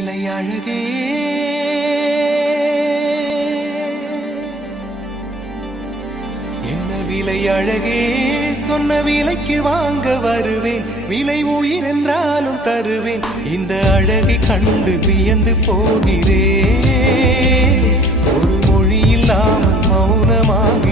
விலை அழகே என்ன விலை அழகே சொன்ன விலைக்கு வாங்க வருவேன் விலை உயிர் என்றாலும் தருவேன் இந்த அழகை கண்டு வியந்து போகிறேன் ஒரு மொழி இல்லாமல் மௌனமாக